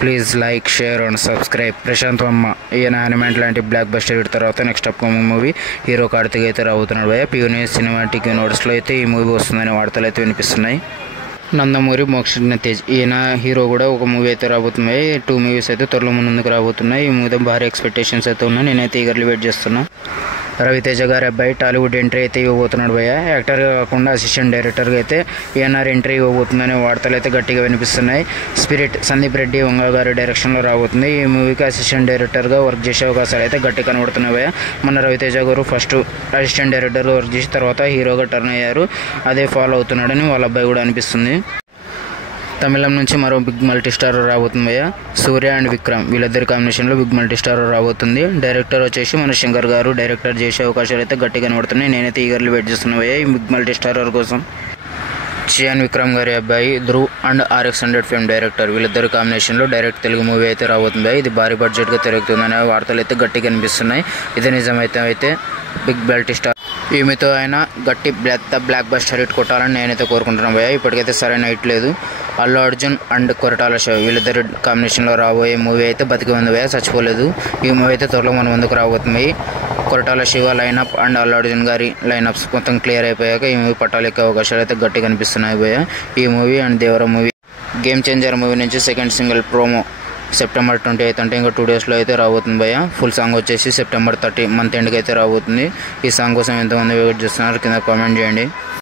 Please like, share and subscribe. Prashanth Varma ఈయన హనుమాన్ లాంటి blockbuster hit తర్వాత next upcoming movie hero Karthik అయితే రాబోతున్నాడు. పియూని సినిమాటిక్ యూనివర్స్లో అయితే ఈ మూవీ వస్తుందని వార్తలు అయితే వినిపిస్తున్నాయి. నందమూరి మోక్షజ్ఞ తేజ్ ఈయన హీరో కూడా ఒక మూవీ అయితే రాబోతున్నాయి. 2 మూవీస్ అయితే త్వరలో ముందుకు రాబోతున్నాయి. ఈ మూవీ భారీ ఎక్స్పెక్టేషన్స్ అయితే ఉన్నాయి. నేనైతే ఈగర్లీ వెయిట్ చేస్తున్నా. రవితేజ గారి అబ్బాయి టాలీవుడ్ ఎంట్రీ అయితే ఇవ్వబోతున్నాడు భయ్య. యాక్టర్గా కాకుండా అసిస్టెంట్ డైరెక్టర్గా అయితే ఈఎన్ఆర్ ఎంట్రీ ఇవ్వబోతుందనే వార్తలు అయితే గట్టిగా వినిపిస్తున్నాయి. స్పిరిట్ సందీప్ రెడ్డి వంగ గారి డైరెక్షన్లో రాబోతుంది. ఈ మూవీకి అసిస్టెంట్ డైరెక్టర్గా వర్క్ చేసే అవకాశాలు అయితే గట్టి కనబడుతున్నాయి భయ్య. మన రవితేజ గారు ఫస్ట్ అసిస్టెంట్ డైరెక్టర్గా వర్క్ చేసి తర్వాత హీరోగా టర్న్ అయ్యారు. అదే ఫాలో అవుతున్నాడని వాళ్ళ అబ్బాయి కూడా అనిపిస్తుంది. తమిళం నుంచి మరో బిగ్ మల్టీ స్టార్ రాబోతుంది భయ్య. సూర్య అండ్ విక్రమ్ వీళ్ళిద్దరి కాంబినేషన్లో బిగ్ మల్టీ స్టార్ రాబోతుంది. డైరెక్టర్ వచ్చేసి మన శంకర్ గారు డైరెక్టర్ చేసే అవకాశాలు అయితే గట్టిగా కనబడుతున్నాయి. నేనైతే ఈగర్లీ వెయిట్ చేస్తున్నా భయ్య ఈ బిగ్ మల్టీ స్టార్ కోసం. చియాన్ విక్రమ్ గారి అబ్బాయి Dhruv and RX100 film director వీళ్ళిద్దరు కాంబినేషన్లో డైరెక్ట్ తెలుగు మూవీ అయితే రాబోతుంది. ఇది భారీ బడ్జెట్గా తిరుగుతుందనే వార్తలు అయితే గట్టిగా కనిపిస్తున్నాయి. ఇది నిజమైతే బిగ్ మల్టీ స్టార్ ఈమెతో ఆయన గట్టి బ్లాక్ బస్టర్ హిట్ కొట్టాలని నేనైతే కోరుకుంటున్నాను భయ్య. ఇప్పటికైతే సరైన హిట్ లేదు. అల్లు అర్జున్ అండ్ కొరటాల శివ వీళ్ళిద్దరు కాంబినేషన్లో రాబోయే మూవీ అయితే బతికి ఉంది భయ్య, చచ్చిపోలేదు. ఈ మూవీ అయితే త్వరలో మన ముందుకు రాబోతుంది. కొరటాల శివ లైనప్ అండ్ అల్లు అర్జున్ గారి లైనప్స్ మొత్తం క్లియర్ అయిపోయాక ఈ మూవీ పట్టాలెక్కే అవకాశాలు అయితే గట్టి కనిపిస్తున్నాయి భయ్య. ఈ movie and Devara movie game changer movie నుంచి సెకండ్ సింగిల్ ప్రోమో సెప్టెంబర్ 28 అంటే ఇంకా 2 డేస్లో అయితే రాబోతుంది భయ్య. ఫుల్ సాంగ్ వచ్చేసి సెప్టెంబర్ 30 మంత్ ఎండ్కి అయితే రాబోతుంది. ఈ సాంగ్ కోసం ఎంతమంది వెయిట్ చేస్తున్నారు కింద కామెంట్ చేయండి.